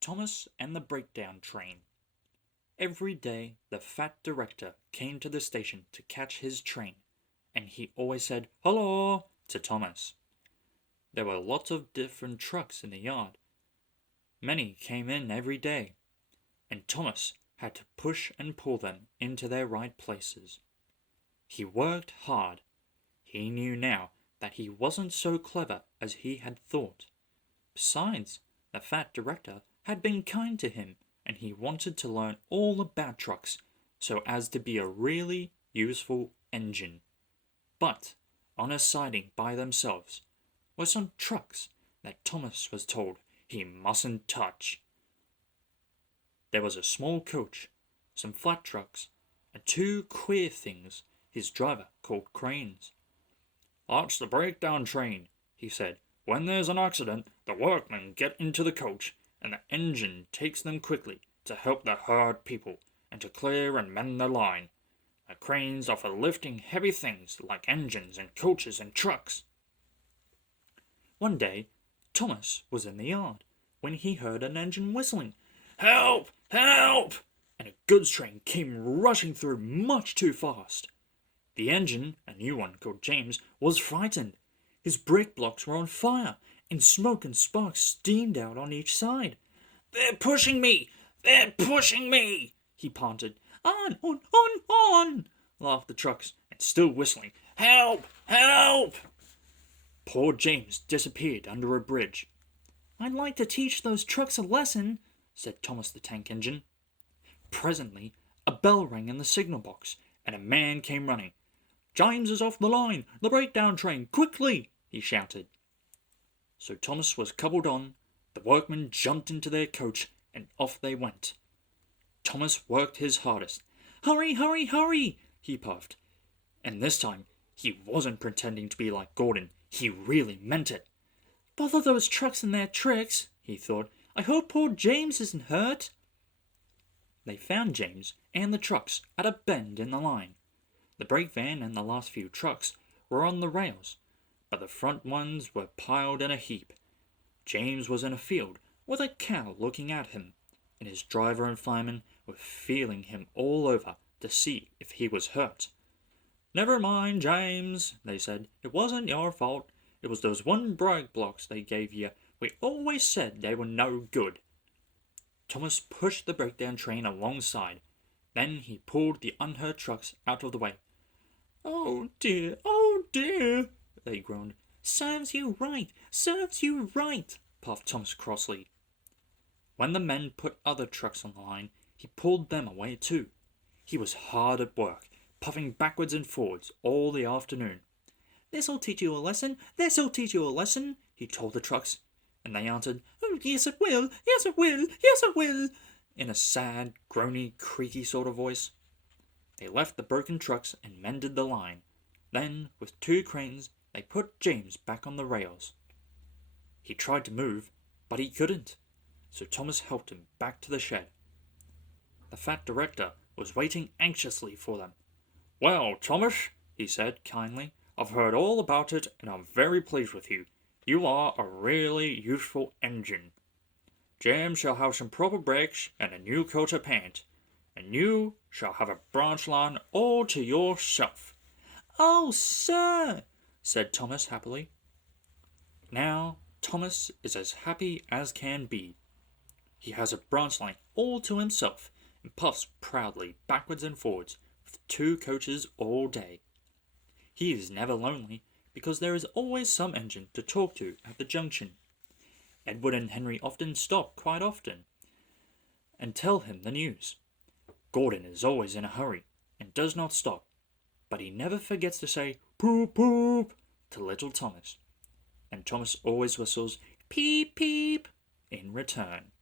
Thomas and the Breakdown Train. Every day the fat director came to the station to catch his train, and he always said "Hello" to Thomas. There were lots of different trucks in the yard. Many came in every day, and Thomas had to push and pull them into their right places. He worked hard. He knew now that he wasn't so clever as he had thought. Besides, the fat director had been kind to him, and he wanted to learn all about trucks so as to be a really useful engine. But on a siding by themselves were some trucks that Thomas was told he mustn't touch. There was a small coach, some flat trucks, and two queer things his driver called cranes. "That's the breakdown train," he said. "When there's an accident, the workmen get into the coach, and the engine takes them quickly to help the hurt people and to clear and mend the line. The cranes are for lifting heavy things like engines and coaches and trucks." One day, Thomas was in the yard when he heard an engine whistling. "Help! Help!" And a goods train came rushing through much too fast. The engine, a new one called James, was frightened. His brake blocks were on fire, and smoke and sparks steamed out on each side. "They're pushing me! They're pushing me!" he panted. On, laughed the trucks, and still whistling. "Help! Help!" Poor James disappeared under a bridge. "I'd like to teach those trucks a lesson," said Thomas the Tank Engine. Presently, a bell rang in the signal box, and a man came running. "James is off the line! The breakdown train! Quickly!" he shouted. So Thomas was coupled on, the workmen jumped into their coach, and off they went. Thomas worked his hardest. "Hurry, hurry, hurry!" he puffed. And this time, he wasn't pretending to be like Gordon. He really meant it. "Bother those trucks and their tricks," he thought. "I hope poor James isn't hurt." They found James and the trucks at a bend in the line. The brake van and the last few trucks were on the rails, but the front ones were piled in a heap. James was in a field with a cow looking at him, and his driver and fireman were feeling him all over to see if he was hurt. "Never mind, James," they said. "It wasn't your fault. It was those one brake blocks they gave you. We always said they were no good." Thomas pushed the breakdown train alongside. Then he pulled the unhurt trucks out of the way. Oh dear, they groaned. Serves you right, puffed Thomas crossly. When the men put other trucks on the line, he pulled them away too. He was hard at work, puffing backwards and forwards all the afternoon. "This'll teach you a lesson, he told the trucks, and they answered, "Oh, yes it will, in a sad, groany, creaky sort of voice. They left the broken trucks and mended the line. Then, with two cranes, they put James back on the rails. He tried to move, but he couldn't, so Thomas helped him back to the shed. The fat director was waiting anxiously for them. "Well, Thomas," he said kindly, "I've heard all about it, and I'm very pleased with you. You are a really useful engine. James shall have some proper brakes and a new coat of paint, and you shall have a branch line all to yourself." "Oh, sir," said Thomas happily. Now Thomas is as happy as can be. He has a branch line all to himself, and puffs proudly backwards and forwards with two coaches all day. He is never lonely, because there is always some engine to talk to at the junction. Edward and Henry often stop quite often and tell him the news. Gordon is always in a hurry and does not stop, but he never forgets to say "poop poop" to little Thomas, and Thomas always whistles "peep peep" in return.